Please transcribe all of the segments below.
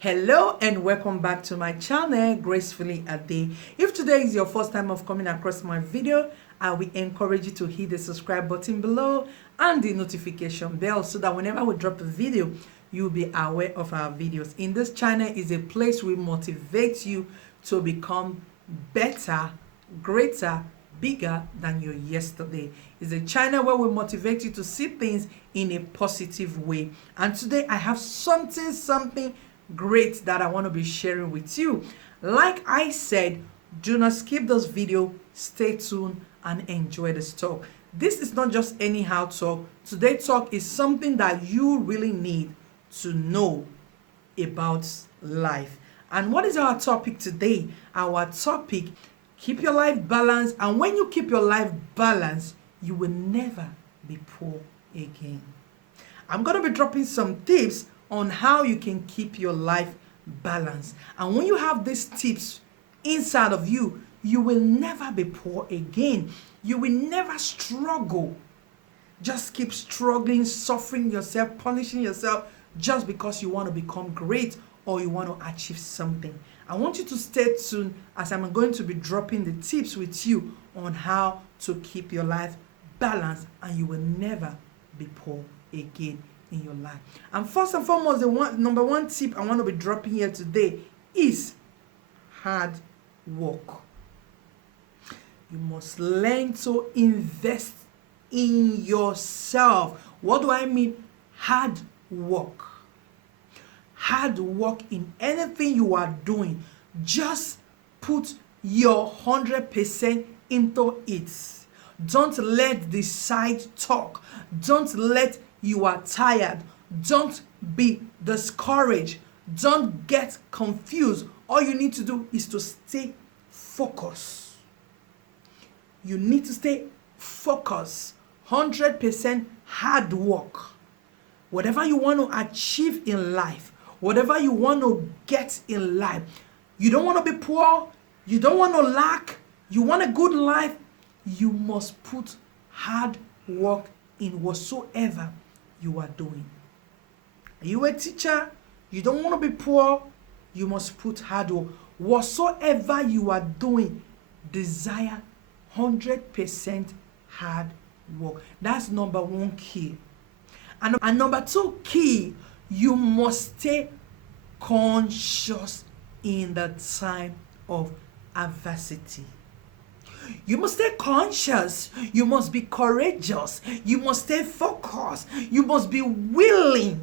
Hello and welcome back to my channel, Gracefully Ade. If today is your first time of coming across my video, I will encourage you to hit the subscribe button below and the notification bell so that whenever we drop a video, you'll be aware of our videos. In this channel is a place we motivate you to become better, greater, bigger than your yesterday. It's a channel where we motivate you to see things in a positive way. And today I have something great that I want to be sharing with you. Like I said, do not skip this video, stay tuned and enjoy this talk. This is not just anyhow talk. Today's talk is something that you really need to know about life. And what is our topic today? Our topic, keep your life balanced, and when you keep your life balanced, you will never be poor again. I'm going to be dropping some tips on how you can keep your life balanced. And when you have these tips inside of you, you will never be poor again. You will never struggle. Just keep struggling, suffering yourself, punishing yourself just because you want to become great or you want to achieve something. I want you to stay tuned as I'm going to be dropping the tips with you on how to keep your life balanced and you will never be poor again in your life. And first and foremost, number one tip I want to be dropping here today is hard work. You must learn to invest in yourself. What do I mean? Hard work. Hard work in anything you are doing. Just put your 100% into it. Don't let the side talk. Don't let you are tired. Don't be discouraged. Don't get confused. All you need to do is to stay focused. You need to stay focused. 100% hard work. Whatever you want to achieve in life, whatever you want to get in life, you don't want to be poor, you don't want to lack, you want a good life, you must put hard work in whatsoever you are doing. Are you a teacher? You don't want to be poor, you must put hard work. Whatsoever you are doing, desire 100% hard work. That's number one key. And number two key, you must stay conscious in the time of adversity. You must stay conscious. You must be courageous. You must stay focused. You must be willing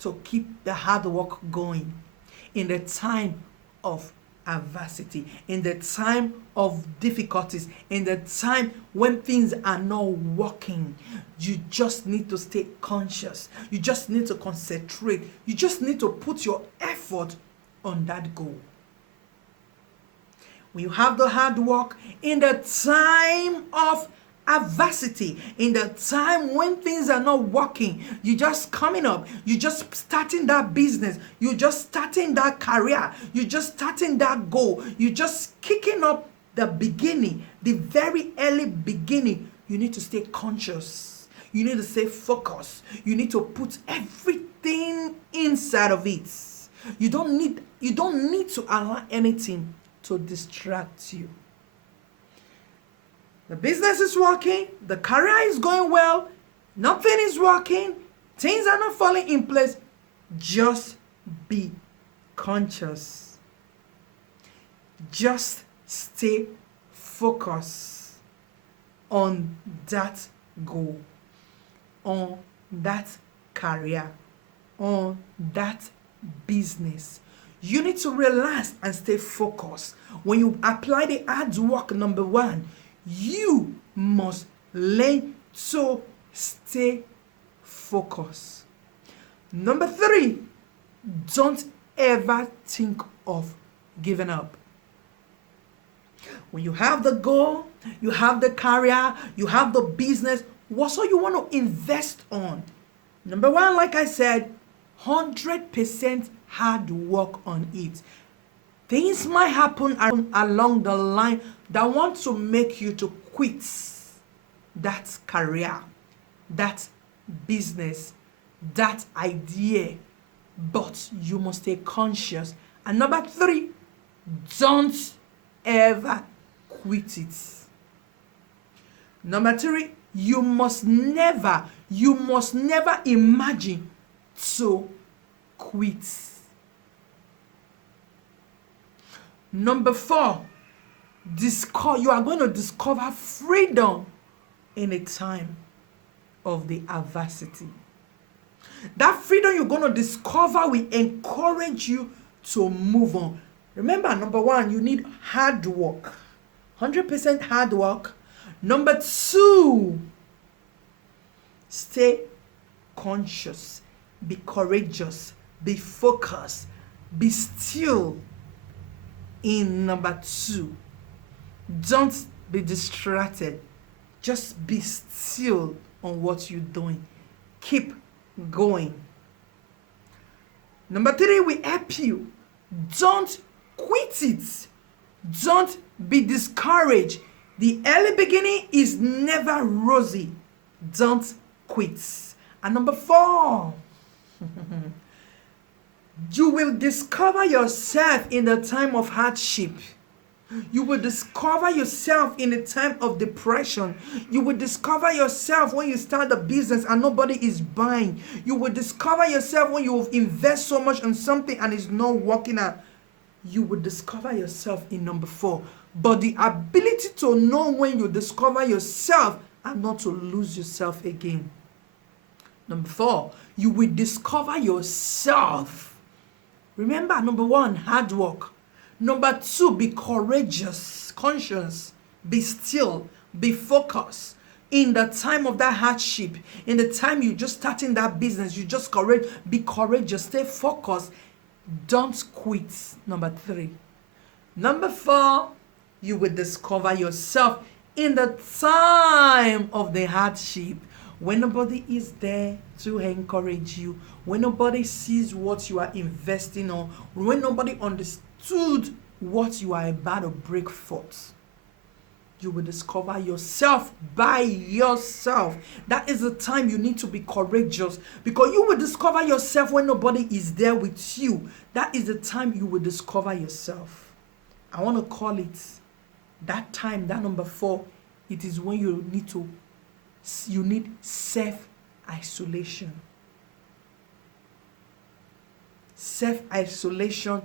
to keep the hard work going in the time of adversity, in the time of difficulties, in the time when things are not working. You just need to stay conscious. You just need to concentrate. You just need to put your effort on that goal. When you have the hard work in the time of adversity, in the time when things are not working, you just coming up, you just starting that business, you just starting that career, you just starting that goal, you just kicking up the beginning, the very early beginning. You need to stay conscious. You need to stay focused. You need to put everything inside of it. You don't need to allow anything to distract you. The business is working, the career is going well, nothing is working, things are not falling in place. Just be conscious. Just stay focused on that goal, on that career, on that business. You need to relax and stay focused. When you apply the hard work, number one, you must learn to stay focused. Number three, don't ever think of giving up. When you have the goal, you have the career, you have the business, what's all you want to invest on? Number one, like I said, 100% hard work on it. Things might happen along the line that want to make you to quit that career, that business, that idea. but you must stay conscious. And number 3, don't ever quit it. Number 3, you must never imagine to quit. Number 4, you are going to discover freedom in a time of the adversity. That freedom you're going to discover will encourage you to move on. Remember, number 1, you need hard work. 100% hard work. Number 2, stay conscious, be courageous, be focused, be still. In number 2, don't be distracted. Just be still on what you're doing. Keep going. Number 3 will help you. Don't quit it. Don't be discouraged. The early beginning is never rosy. Don't quit. And number 4, you will discover yourself in the time of hardship. You will discover yourself in a time of depression. You will discover yourself when you start a business and nobody is buying. You will discover yourself when you invest so much on something and it's not working out. You will discover yourself in number 4. But the ability to know when you discover yourself and not to lose yourself again. Number 4, you will discover yourself. Remember, number 1, hard work. Number 2, be courageous, conscious, be still, be focused. In the time of that hardship, in the time you just starting that business, you just be courageous, stay focused. Don't quit. Number 3. Number 4, you will discover yourself in the time of the hardship. When nobody is there to encourage you, when nobody sees what you are investing on, when nobody understood what you are about to break forth, you will discover yourself by yourself. That is the time you need to be courageous, because you will discover yourself when nobody is there with you. That is the time you will discover yourself. I want to call it that time, that number 4, it is when you need self-isolation. Self-isolation,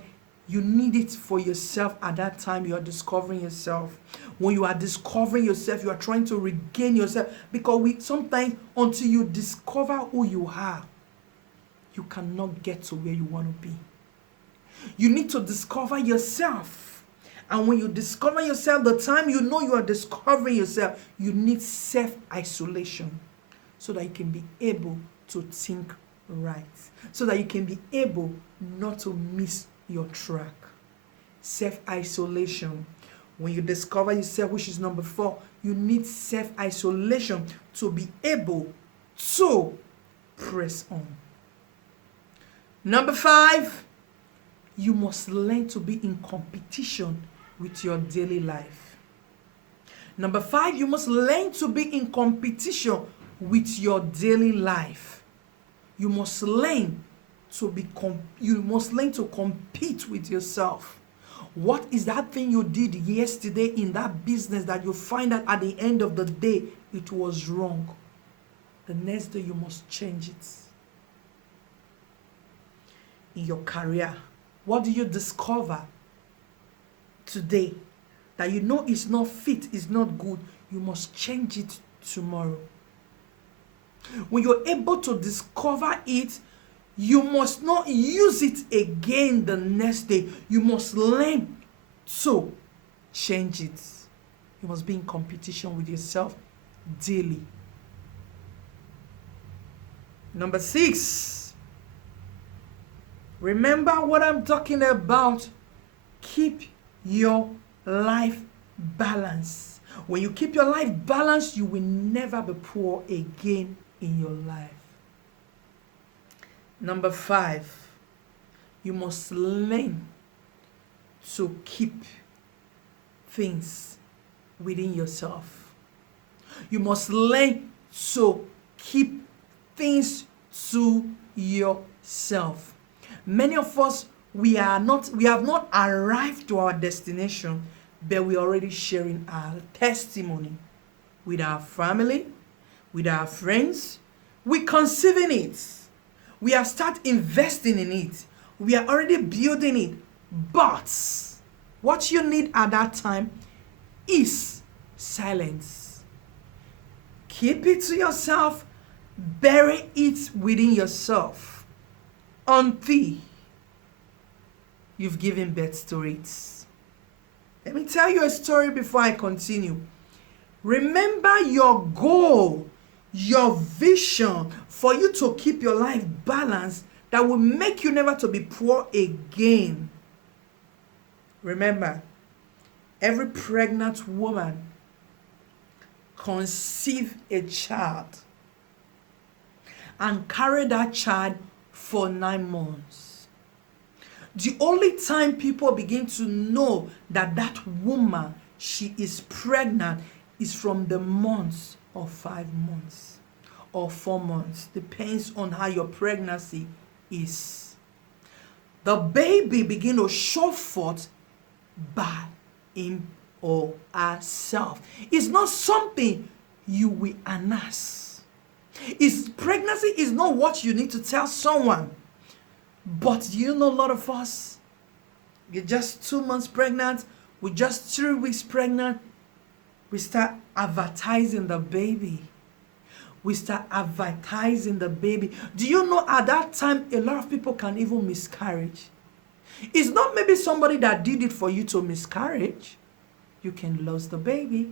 you need it for yourself at that time you are discovering yourself. When you are discovering yourself, you are trying to regain yourself, because sometimes until you discover who you are, you cannot get to where you want to be. You need to discover yourself. And when you discover yourself, the time you know you are discovering yourself, you need self-isolation so that you can be able to think right, so that you can be able not to miss your track. Self-isolation. When you discover yourself, which is number 4, you need self-isolation to be able to press on. Number 5, you must learn to be in competition with your daily life. Number 5, you must learn to be in competition with your daily life. You must learn to compete with yourself. What is that thing you did yesterday in that business that you find out at the end of the day it was wrong? The next day you must change it. In your career, what do you discover today that you know is not fit, is not good? You must change it tomorrow. When you're able to discover it, you must not use it again the next day. You must learn to change it. You must be in competition with yourself daily. Number 6, remember what I'm talking about. Keep your life balanced. When you keep your life balanced, you will never be poor again in your life. Number 5, you must learn to keep things within yourself. You must learn to keep things to yourself. Many of us, we have not arrived to our destination, but we're already sharing our testimony with our family, with our friends. We conceiving it. We have started investing in it. We are already building it. But what you need at that time is silence. Keep it to yourself. Bury it within yourself until you've given birth to it. Let me tell you a story before I continue. Remember your goal, your vision for you to keep your life balanced that will make you never to be poor again. Remember, every pregnant woman conceive a child and carry that child for 9 months. The only time people begin to know that that woman, she is pregnant, is from the months of 5 months or 4 months. Depends on how your pregnancy is. The baby begin to show forth by him or herself. It's not something you will announce. Pregnancy is not what you need to tell someone. But you know, a lot of us, you're just 2 months pregnant, we're just 3 weeks pregnant, we start advertising the baby. We start advertising the baby. Do you know at that time, a lot of people can even miscarriage? It's not maybe somebody that did it for you to miscarriage. You can lose the baby.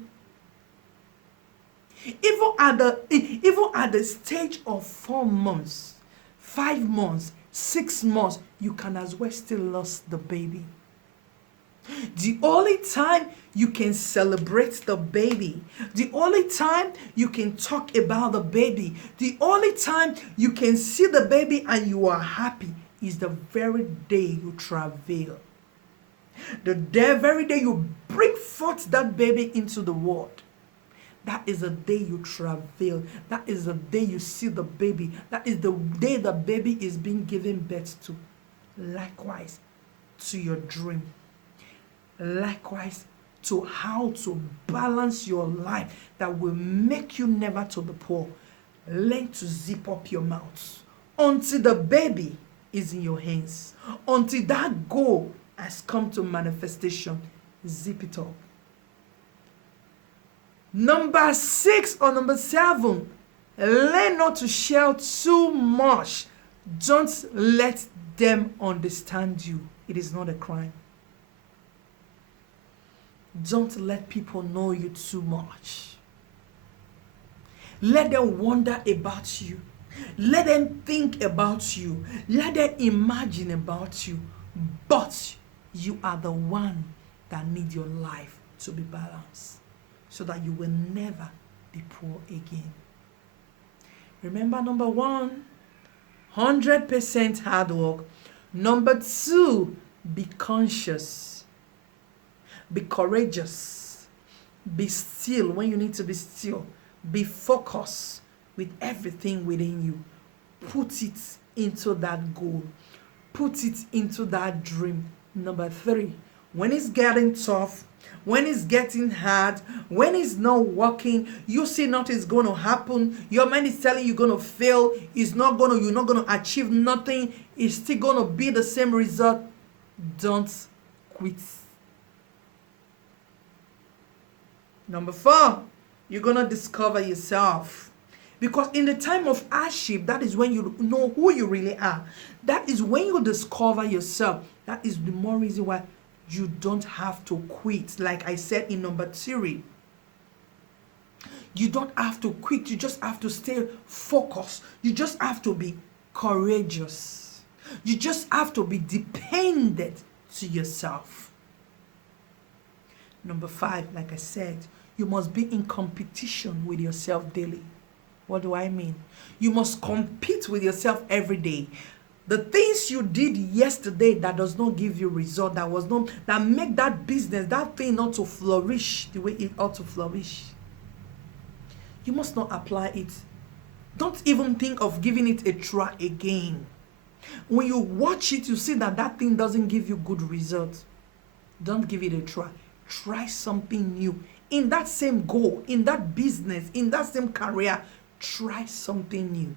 Even at the stage of 4 months, 5 months, 6 months, you can as well still lose the baby. The only time you can celebrate the baby, the only time you can talk about the baby, the only time you can see the baby and you are happy is the very day you travail. The very day you bring forth that baby into the world. That is the day you travail. That is the day you see the baby. That is the day the baby is being given birth to. Likewise, to your dream. Likewise, to how to balance your life that will make you never to the poor. Learn to zip up your mouth until the baby is in your hands. Until that goal has come to manifestation. Zip it up. Number 6 or number 7, learn not to shout too much. Don't let them understand you. It is not a crime. Don't let people know you too much. Let them wonder about you. Let them think about you. Let them imagine about you. But you are the one that need your life to be balanced, so that you will never be poor again. Remember, number 1, 100% hard work. Number 2, be conscious. Be courageous. Be still when you need to be still. Be focused with everything within you. Put it into that goal. Put it into that dream. Number 3, when it's getting tough, when it's getting hard, when it's not working, you see nothing's going to happen. Your mind is telling you you're going to fail. You're not going to achieve nothing. It's still going to be the same result. Don't quit. Number 4, you're going to discover yourself. Because in the time of hardship, that is when you know who you really are. That is when you discover yourself. That is the more reason why you don't have to quit. Like I said in number 3, you don't have to quit. You just have to stay focused. You just have to be courageous. You just have to be dependent to yourself. Number 5, like I said, you must be in competition with yourself daily. What do I mean? You must compete with yourself every day. The things you did yesterday that does not give you result, that make that business, that thing not to flourish the way it ought to flourish. You must not apply it. Don't even think of giving it a try again. When you watch it, you see that that thing doesn't give you good results. Don't give it a try. Try something new. In that same goal, in that business, in that same career, try something new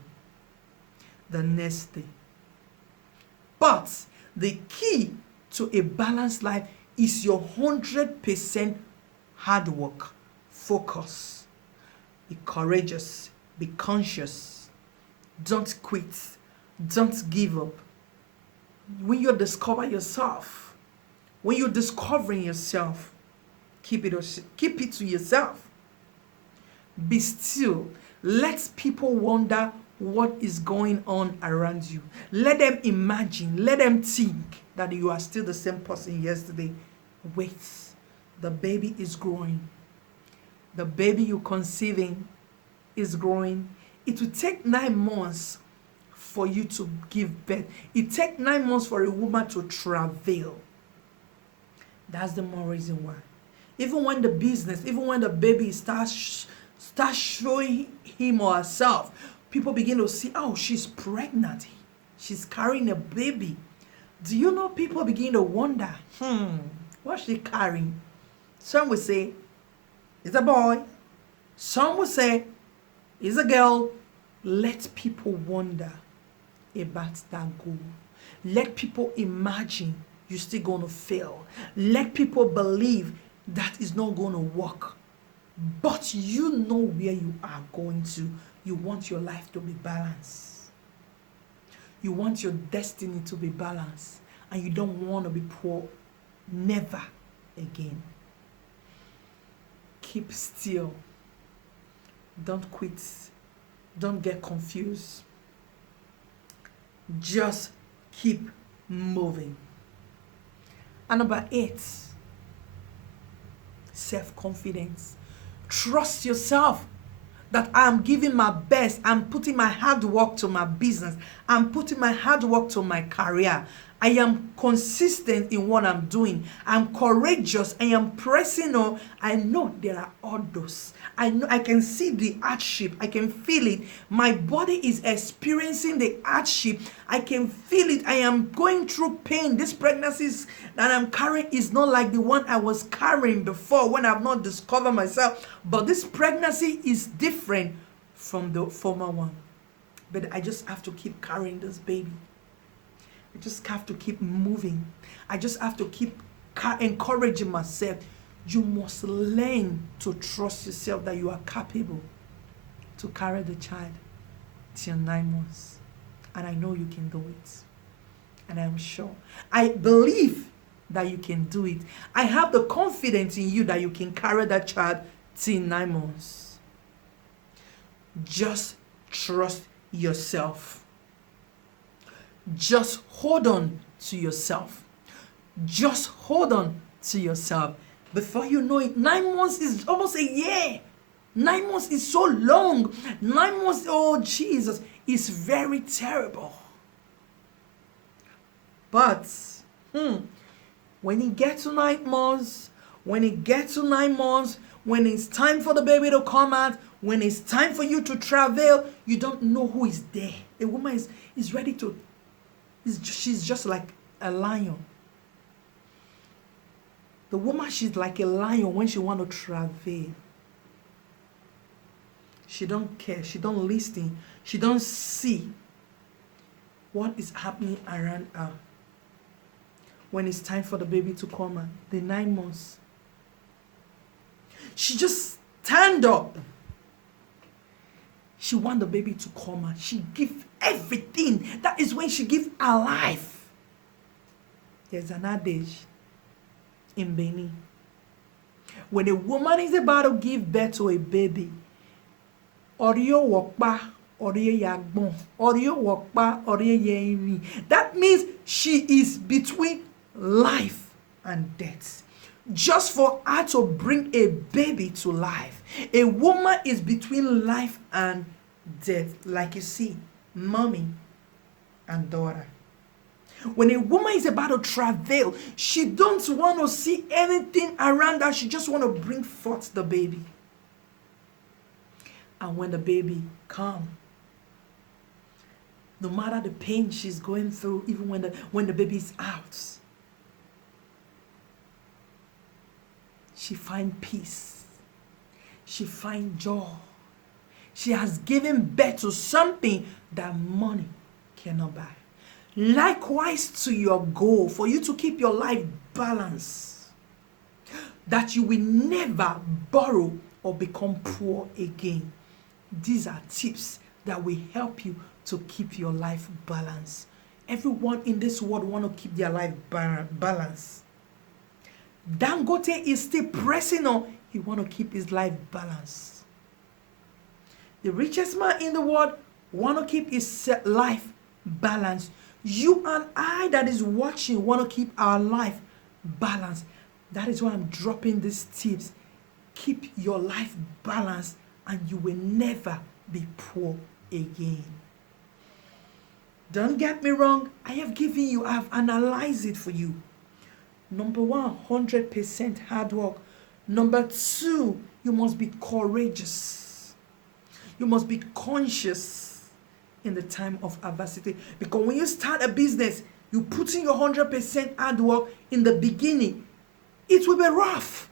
the next day. But the key to a balanced life is your 100% hard work, focus. Be courageous, be conscious. Don't quit, don't give up. When you discover yourself, when you're discovering yourself, keep it to yourself. Be still. Let people wonder what is going on around you. Let them imagine, let them think that you are still the same person yesterday. Wait, the baby is growing. The baby you're conceiving is growing. It will take 9 months for you to give birth. It takes 9 months for a woman to travail. That's the more reason why. Even when the business, even when the baby starts showing him or herself, people begin to see, oh, she's pregnant. She's carrying a baby. Do you know people begin to wonder, what's she carrying? Some will say, it's a boy. Some will say, it's a girl. Let people wonder about that goal. Let people imagine you're still going to fail. Let people believe that is not going to work. But you know where you are going to. You want your life to be balanced. You want your destiny to be balanced. And you don't want to be poor. Never again. Keep still. Don't quit. Don't get confused. Just keep moving. And number 8, self-confidence. Trust yourself that I am giving my best. I'm putting my hard work to my business. I'm putting my hard work to my career. I am consistent in what I'm doing. I'm courageous. I am pressing on. I know there are others. I know I can see the hardship. I can feel it. My body is experiencing the hardship. I can feel it. I am going through pain. This pregnancy that I'm carrying is not like the one I was carrying before when I've not discovered myself. But this pregnancy is different from the former one. But I just have to keep carrying this baby. I just have to keep moving. I just have to keep encouraging myself. You must learn to trust yourself that you are capable to carry the child till 9 months. And I know you can do it. And I'm sure. I believe that you can do it. I have the confidence in you that you can carry that child till 9 months. Just trust yourself. Just hold on to yourself. Just hold on to yourself. Before you know it, 9 months is almost a year. 9 months is so long. 9 months, oh Jesus, is very terrible. But when it gets to 9 months, when it's time for the baby to come out, when it's time for you to travel, you don't know who is there. A woman is ready to. She's just like a lion. The woman, she's like a lion when she want to travel. She don't care. She don't listen. She don't see what is happening around her. When it's time for the baby to come out, the 9 months, she just stand up. She want the baby to come out. She give everything. That is when she give her life. There's an adage in Benin. When a woman is about to give birth to a baby, that means she is between life and death. Just for her to bring a baby to life, a woman is between life and death. Like you see, mommy and daughter. When a woman is about to travail, she don't want to see anything around her. She just want to bring forth the baby. And when the baby comes, No matter the pain she's going through, even when the baby is out, she finds peace. She finds joy. She has given birth to something that money cannot buy. Likewise to your goal, for you to keep your life balanced, that you will never borrow or become poor again. These are tips that will help you to keep your life balanced. Everyone in this world want to keep their life balanced. Dangote is still pressing on. He want to keep his life balanced. The richest man in the world want to keep his life balanced. You and I that is watching want to keep our life balanced. That is why I'm dropping these tips. Keep your life balanced and you will never be poor again. Don't get me wrong. I have analyzed it for you. Number 1, 100% hard work. Number 2, you must be courageous. You must be conscious in the time of adversity. Because when you start a business, you put in your 100% hard work in the beginning. It will be rough.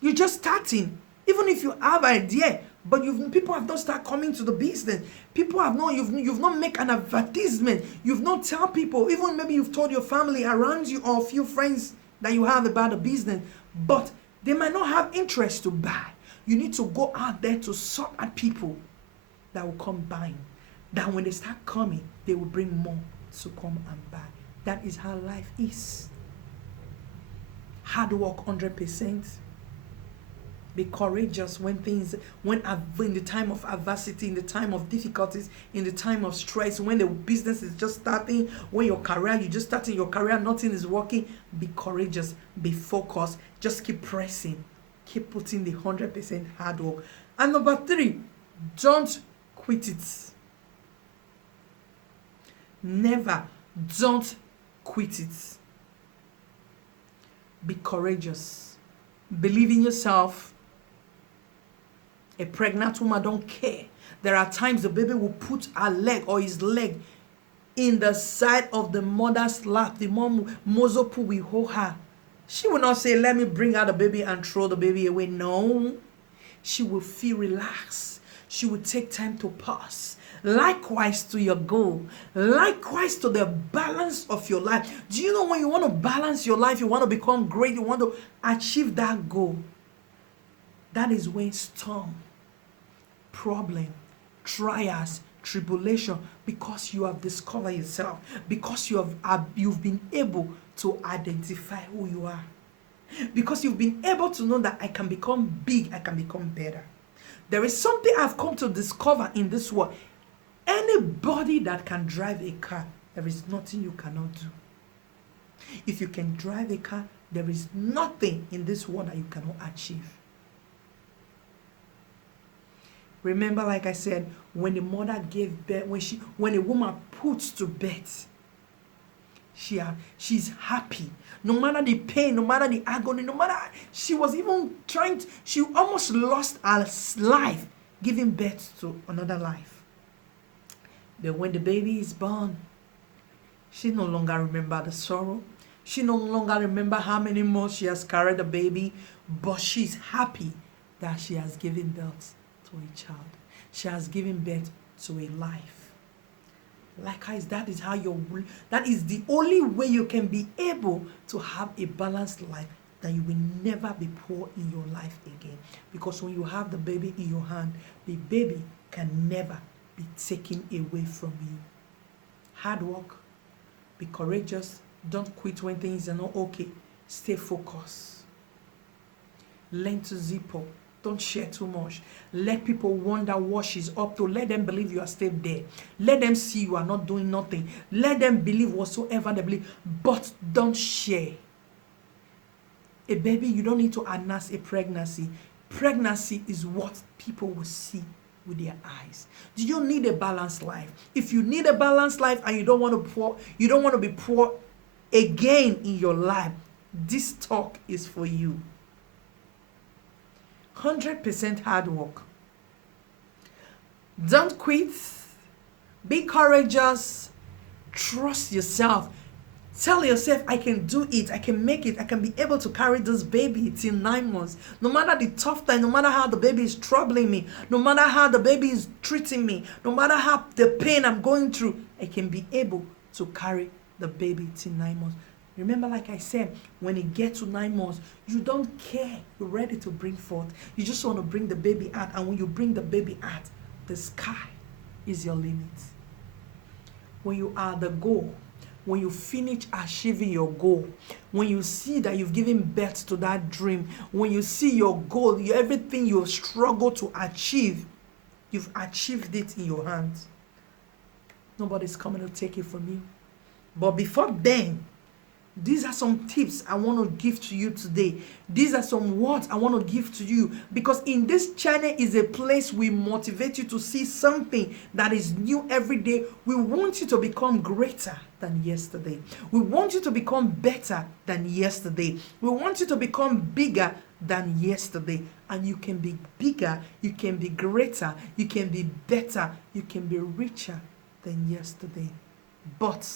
You're just starting. Even if you have an idea, but people have not started coming to the business. People have not, you've not make an advertisement. You've not tell people, even maybe you've told your family around you or a few friends that you have about the business, but they might not have interest to buy. You need to go out there to sort at people that will come buying. That when they start coming, they will bring more to come and buy. That is how life is. Hard work 100%. Be courageous when in the time of adversity, in the time of difficulties, in the time of stress, when the business is just starting, when you're just starting your career, nothing is working. Be courageous, be focused, just keep pressing, keep putting the 100% hard work. And number 3, don't quit it. Never, don't quit it. Be courageous. Believe in yourself. A pregnant woman don't care. There are times the baby will put her leg or his leg in the side of the mother's lap. The mom, Mozopu, will hold her. She will not say, let me bring out the baby and throw the baby away. No. She will feel relaxed. She will take time to pause. Likewise to your goal. Likewise to the balance of your life. Do you know when you want to balance your life, you want to become great, you want to achieve that goal? That is when storm, problem, trials, tribulation, because you have discovered yourself, because you've been able to identify who you are, because you've been able to know that I can become big, I can become better. There is something I've come to discover in this world. Anybody that can drive a car, there is nothing you cannot do. If you can drive a car, there is nothing in this world that you cannot achieve. Remember, like I said, when the mother gave birth, when a woman puts to birth, she's happy. No matter the pain, no matter the agony, no matter, she was even she almost lost her life giving birth to another life. But when the baby is born, she no longer remember the sorrow. She no longer remember how many months she has carried the baby, but she's happy that she has given birth to a child. She has given birth to a life. Likewise, that is the only way you can be able to have a balanced life, that you will never be poor in your life again. Because when you have the baby in your hand, the baby can never be taken away from you. Hard work, be courageous, don't quit when things are not okay, stay focused. Learn to zip up. Don't share too much. Let people wonder what she's up to. Let them believe you are still there. Let them see you are not doing nothing. Let them believe whatsoever they believe. But don't share. A baby, you don't need to announce a pregnancy. Pregnancy is what people will see with their eyes. Do you need a balanced life? If you need a balanced life and you don't want to be poor again in your life, this talk is for you. 100% hard work. Don't quit. Be courageous. Trust yourself. Tell yourself, I can do it, I can make it, I can be able to carry this baby till 9 months. No matter the tough time, no matter how the baby is troubling me, no matter how the baby is treating me, no matter how the pain I'm going through, I can be able to carry the baby till 9 months. Remember, like I said, when it gets to 9 months, you don't care. You're ready to bring forth. You just want to bring the baby out. And when you bring the baby out, the sky is your limit. When you are the goal, when you finish achieving your goal, when you see that you've given birth to that dream, when you see your goal, everything you've struggled to achieve, you've achieved it in your hands. Nobody's coming to take it from you. But before then, these are some tips I want to give to you today. These are some words I want to give to you, because in this channel is a place we motivate you to see something that is new every day. We want you to become greater than yesterday. We want you to become better than yesterday. We want you to become bigger than yesterday. And you can be bigger, you can be greater, you can be better, you can be richer than yesterday. But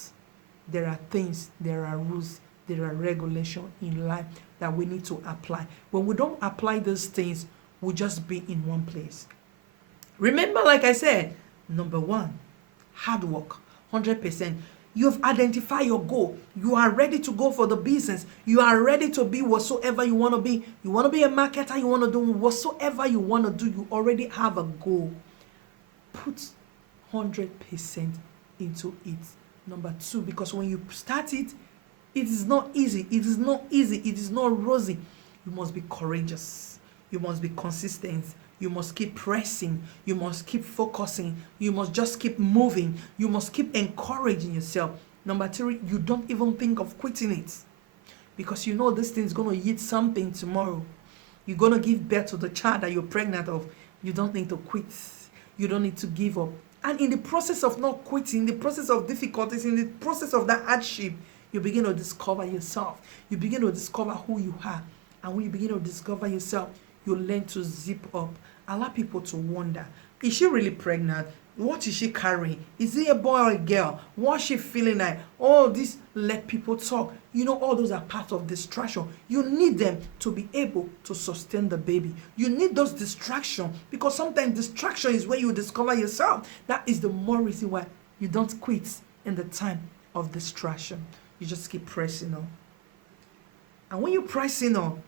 there are things, there are rules, there are regulations in life that we need to apply. When we don't apply those things, we'll just be in one place. Remember, like I said, number one, hard work, 100%. You've identified your goal. You are ready to go for the business. You are ready to be whatsoever you want to be. You want to be a marketer, you want to do whatsoever you want to do. You already have a goal. Put 100% into it. Number two, because when you start it, it is not easy. It is not easy. It is not rosy. You must be courageous. You must be consistent. You must keep pressing. You must keep focusing. You must just keep moving. You must keep encouraging yourself. Number three, you don't even think of quitting it, because you know this thing is going to yield something tomorrow. You're going to give birth to the child that you're pregnant of. You don't need to quit. You don't need to give up. And in the process of not quitting, in the process of difficulties, in the process of that hardship, you begin to discover yourself. You begin to discover who you are. And when you begin to discover yourself, you learn to zip up. Allow people to wonder, is she really pregnant? What is she carrying? Is it a boy or a girl? What's she feeling like? All this, let people talk. You know, all those are part of distraction. You need them to be able to sustain the baby. You need those distractions, because sometimes distraction is where you discover yourself. That is the more reason why you don't quit in the time of distraction. You just keep pressing on. And when you're pressing on,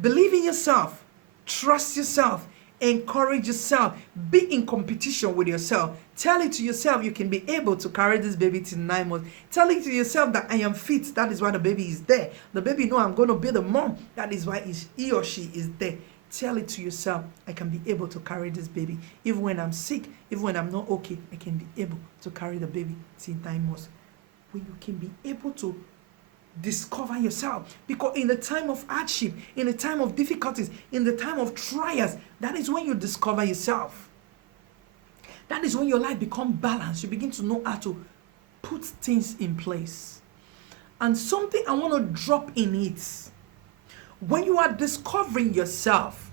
believe in yourself, trust yourself, encourage yourself, be in competition with yourself. Tell it to yourself you can be able to carry this baby till 9 months. Tell it to yourself that I am fit. That is why the baby is there. The baby know I'm going to be the mom. That is why he or she is there. Tell it to yourself, I can be able to carry this baby. Even when I'm sick, even when I'm not okay, I can be able to carry the baby till 9 months. When you can be able to discover yourself, because in the time of hardship, in the time of difficulties, in the time of trials, that is when you discover yourself. That is when your life becomes balanced. You begin to know how to put things in place. And something I want to drop in it, when you are discovering yourself,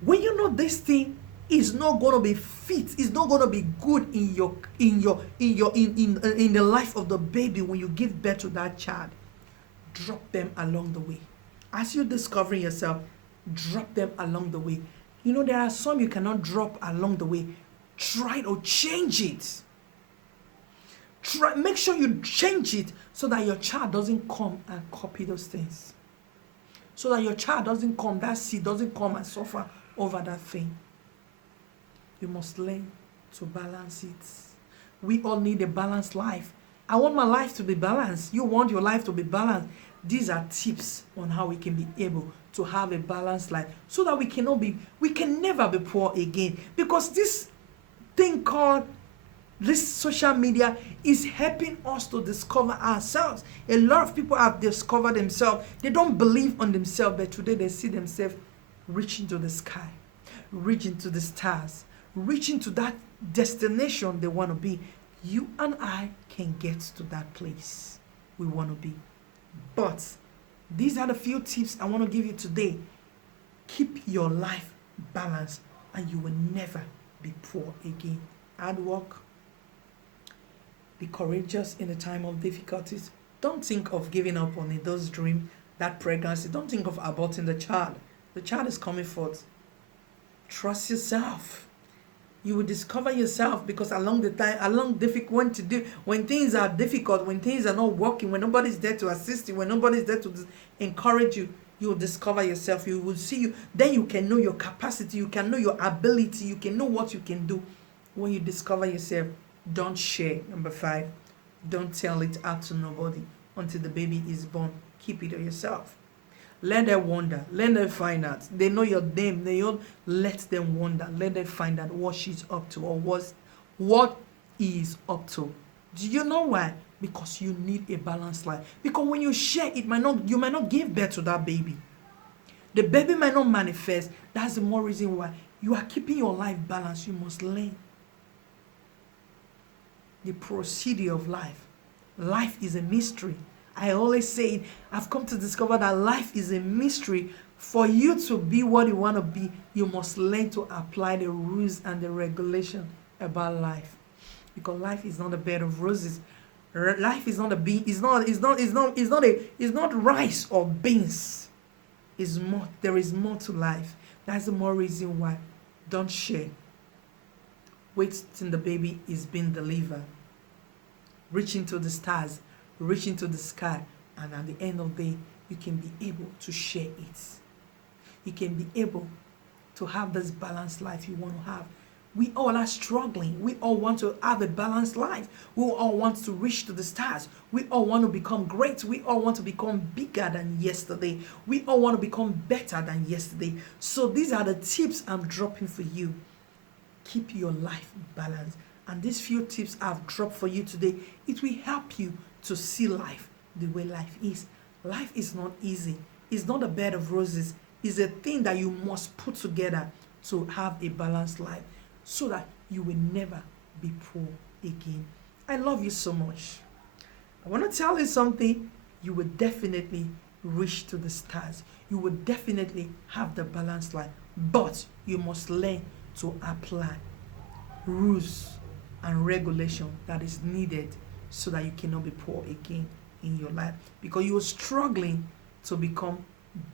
when you know this thing is not going to be fit, it's not going to be good in the life of the baby when you give birth to that child, drop them along the way. As you're discovering yourself, drop them along the way. You know, there are some you cannot drop along the way. Try to change it. Make sure you change it so that your child doesn't come and copy those things. So that your child doesn't come, that seed doesn't come and suffer over that thing. You must learn to balance it. We all need a balanced life. I want my life to be balanced. You want your life to be balanced. These are tips on how we can be able to have a balanced life, so that we can never be poor again. Because this thing called this social media is helping us to discover ourselves. A lot of people have discovered themselves. They don't believe on themselves, but today they see themselves reaching to the sky, reaching to the stars, reaching to that destination they want to be. You and I can get to that place we want to be. But these are the few tips I want to give you today. Keep your life balanced and you will never be poor again. Hard work, Be courageous in the time of difficulties. Don't think of giving up on it, those dreams, that pregnancy. Don't think of aborting the child. The child is coming forth. Trust yourself. You will discover yourself, because when things are difficult, when things are not working, when nobody's there to assist you, when nobody's there to encourage you, you will discover yourself. You will see you. Then you can know your capacity. You can know your ability. You can know what you can do. When you discover yourself, don't share. Number 5, don't tell it out to nobody until the baby is born. Keep it to yourself. Let them wonder. Let them find out. They know your name. Let them wonder. Let them find out what she's up to, or what is up to. Do you know why? Because you need a balanced life. Because when you share, you might not give birth to that baby. The baby might not manifest. That's the more reason why you are keeping your life balanced. You must learn the procedure of life. Life is a mystery. I always say it. I've come to discover that life is a mystery. For you to be what you want to be, you must learn to apply the rules and the regulation about life. Because life is not a bed of roses. Life is not a bean. It's not rice or beans. It's more. There is more to life. That's the more reason why. Don't share. Wait till the baby is being delivered. Reach into the stars. Reach into the sky, and at the end of the day, you can be able to share it. You can be able to have this balanced life you want to have. We all are struggling. We all want to have a balanced life. We all want to reach to the stars. We all want to become great. We all want to become bigger than yesterday. We all want to become better than yesterday. So these are the tips I'm dropping for you. Keep your life balanced. And these few tips I've dropped for you today, it will help you to see life the way life is. Life is not easy. It's not a bed of roses. It's a thing that you must put together to have a balanced life, so that you will never be poor again. I love you so much. I want to tell you something. You will definitely reach to the stars. You will definitely have the balanced life. But you must learn to apply rules and regulation that is needed, so that you cannot be poor again in your life. Because you're struggling to become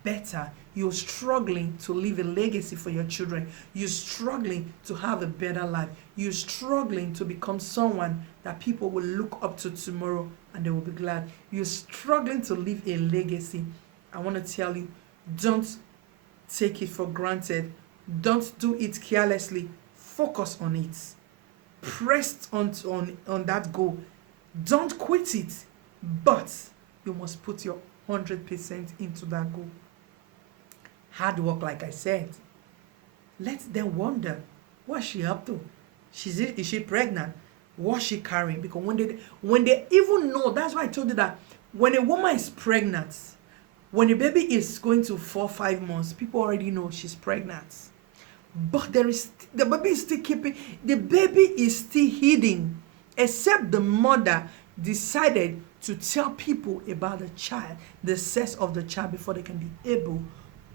better. You're struggling to leave a legacy for your children. You're struggling to have a better life. You're struggling to become someone that people will look up to tomorrow and they will be glad. You're struggling to leave a legacy. I want to tell you, don't take it for granted. Don't do it carelessly. Focus on it. Press on that goal. Don't quit it, but you must put your 100% into that goal. Hard work, like I said. Let them wonder, what's she up to? Is she pregnant? What's she carrying? Because when they even know, that's why I told you that when a woman is pregnant, when the baby is going to 4-5 months, people already know she's pregnant. But the baby is still hidden. Except the mother decided to tell people about the child, the sex of the child, before they can be able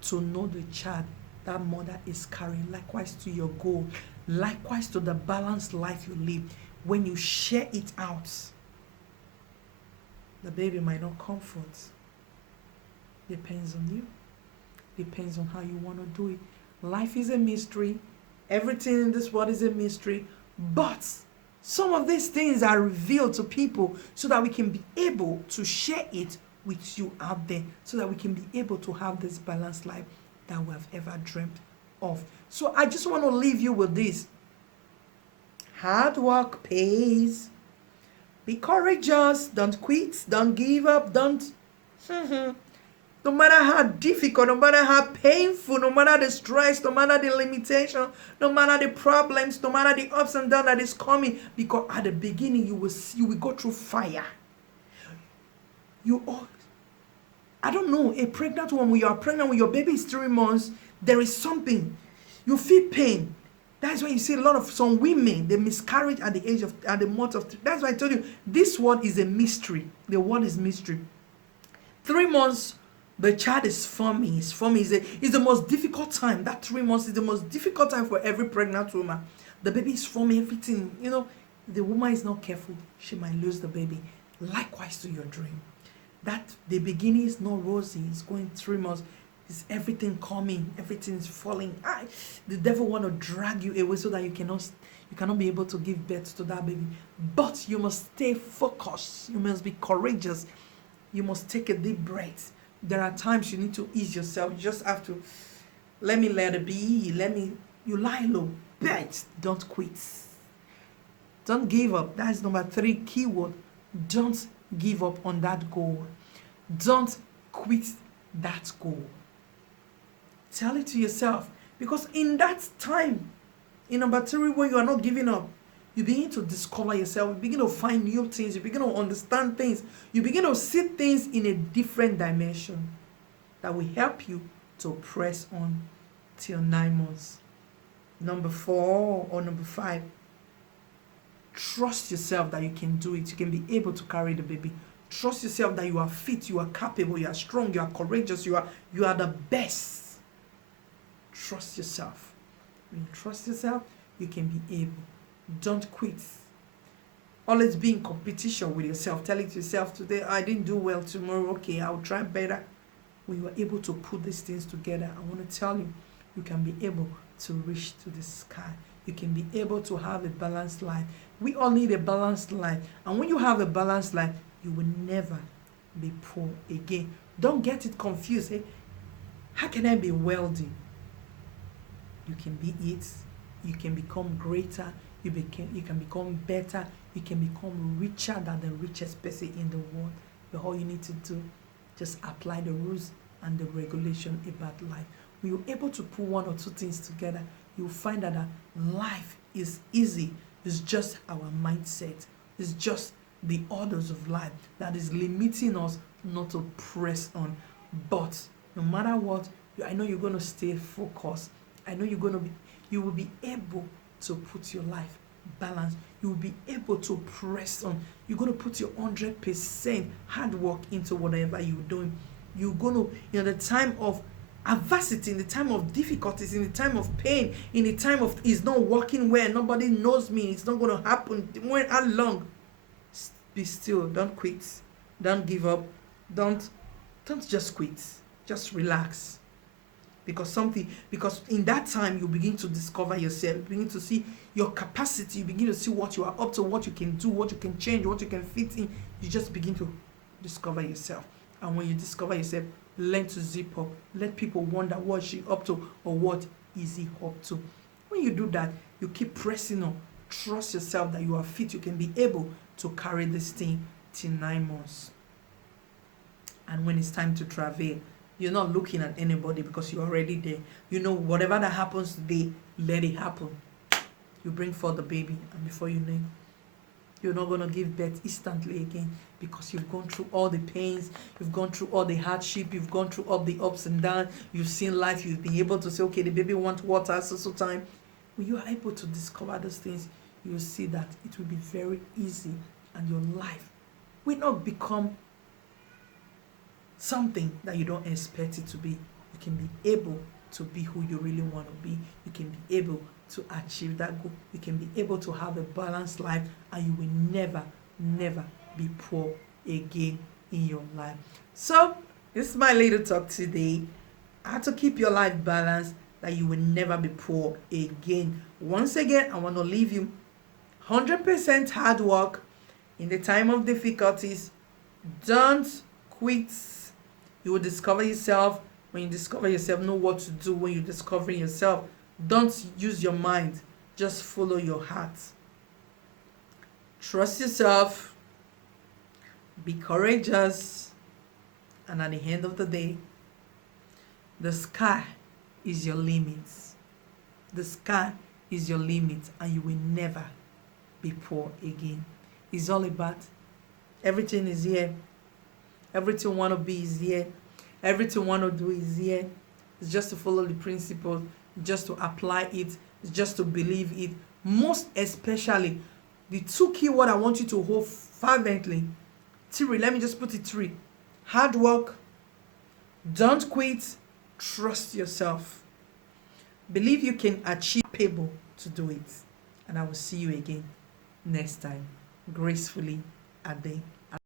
to know the child that mother is carrying. Likewise to your goal, likewise to the balanced life you live. When you share it out, the baby might not comfort. Depends on you. Depends on how you want to do it. Life is a mystery. Everything in this world is a mystery. But some of these things are revealed to people so that we can be able to share it with you out there, so that we can be able to have this balanced life that we have ever dreamt of. So I just want to leave you with this. Hard work pays. Be courageous. Don't quit. Don't give up. Don't. No matter how difficult, no matter how painful, no matter the stress, no matter the limitation, no matter the problems, no matter the ups and downs that is coming, because at the beginning you will go through fire. I don't know, a pregnant woman, when you are pregnant, when your baby is 3 months, there is something. You feel pain. That's why you see some women, they miscarriage at the month of 3. That's why I told you, this word is a mystery. The word is mystery. 3 months, the child is forming. It's the most difficult time. That 3 months is the most difficult time for every pregnant woman. The baby is forming, everything, the woman is not careful, she might lose the baby. Likewise to your dream. That the beginning is not rosy, it's going 3 months, is everything coming, everything is falling. The devil want to drag you away so that you cannot be able to give birth to that baby. But you must stay focused. You must be courageous. You must take a deep breath. There are times you need to ease yourself. You just have to let it be. You lie low. Bet. Don't quit. Don't give up. That's number 3 keyword. Don't give up on that goal. Don't quit that goal. Tell it to yourself. Because in that time, in number 3, when you are not giving up, you begin to discover yourself. You begin to find new things. You begin to understand things. You begin to see things in a different dimension that will help you to press on till 9 months. Number 4 or number 5, trust yourself that you can do it. You can be able to carry the baby. Trust yourself that you are fit, you are capable, you are strong, you are courageous, you are the best. Trust yourself. When you trust yourself, you can be able. Don't quit. Always be in competition with yourself. Tell it to yourself, today I didn't do well, tomorrow, okay, I'll try better. When you are able to put these things together, I want to tell you, you can be able to reach to the sky. You can be able to have a balanced life. We all need a balanced life. And when you have a balanced life, you will never be poor again. Don't get it confused. Hey, how can I be wealthy? You can be it. You can become greater. You can become better. You can become richer than the richest person in the world. But all you need to do, just apply the rules and the regulation about life. When you're able to put 1 or 2 things together, you'll find that life is easy. It's just our mindset. It's just the orders of life that is limiting us not to press on. But no matter what, I know you're going to stay focused. I know you will be able to put your life balanced. You will be able to press on. You're going to put your 100% hard work into whatever you're doing. You're going to, in the time of adversity, in the time of difficulties, in the time of pain, in the time of it's not working well, nobody knows me, it's not going to happen. How long? Be still. Don't quit. Don't give up. Don't just quit. Just relax. Because in that time you begin to discover yourself, you begin to see your capacity, you begin to see what you are up to, what you can do, what you can change, what you can fit in. You just begin to discover yourself. And when you discover yourself, learn to zip up. Let people wonder what she up to or what is he up to. When you do that, you keep pressing on. Trust yourself that you are fit. You can be able to carry this thing till 9 months. And when it's time to travel, you're not looking at anybody because you're already there. You know, whatever that happens today, let it happen. You bring forth the baby, and before you know it, you're not going to give birth instantly again because you've gone through all the pains, you've gone through all the hardship, you've gone through all the ups and downs, you've seen life, you've been able to say, okay, the baby wants water, so time. When you are able to discover those things, you'll see that it will be very easy and your life will not become something that you don't expect it to be. You can be able to be who you really want to be. You can be able to achieve that goal. You can be able to have a balanced life, and you will never be poor again in your life. So this is my little talk today. How to keep your life balanced, that you will never be poor again. Once again, I want to leave you 100% hard work in the time of difficulties. Don't quit. You will discover yourself. When you discover yourself, know what to do. When you discover yourself, don't use your mind. Just follow your heart. Trust yourself. Be courageous. And at the end of the day, the sky is your limit. The sky is your limit, and you will never be poor again. It's all about everything is here. Everything you want to be is here. Everything you want to do is here. It's just to follow the principles, just to apply it, it's just to believe it. Most especially, the 2 key words I want you to hold fervently. 3, let me just put it 3. Hard work, don't quit, trust yourself. Believe you can achieve, able to do it. And I will see you again next time. Gracefully Ade.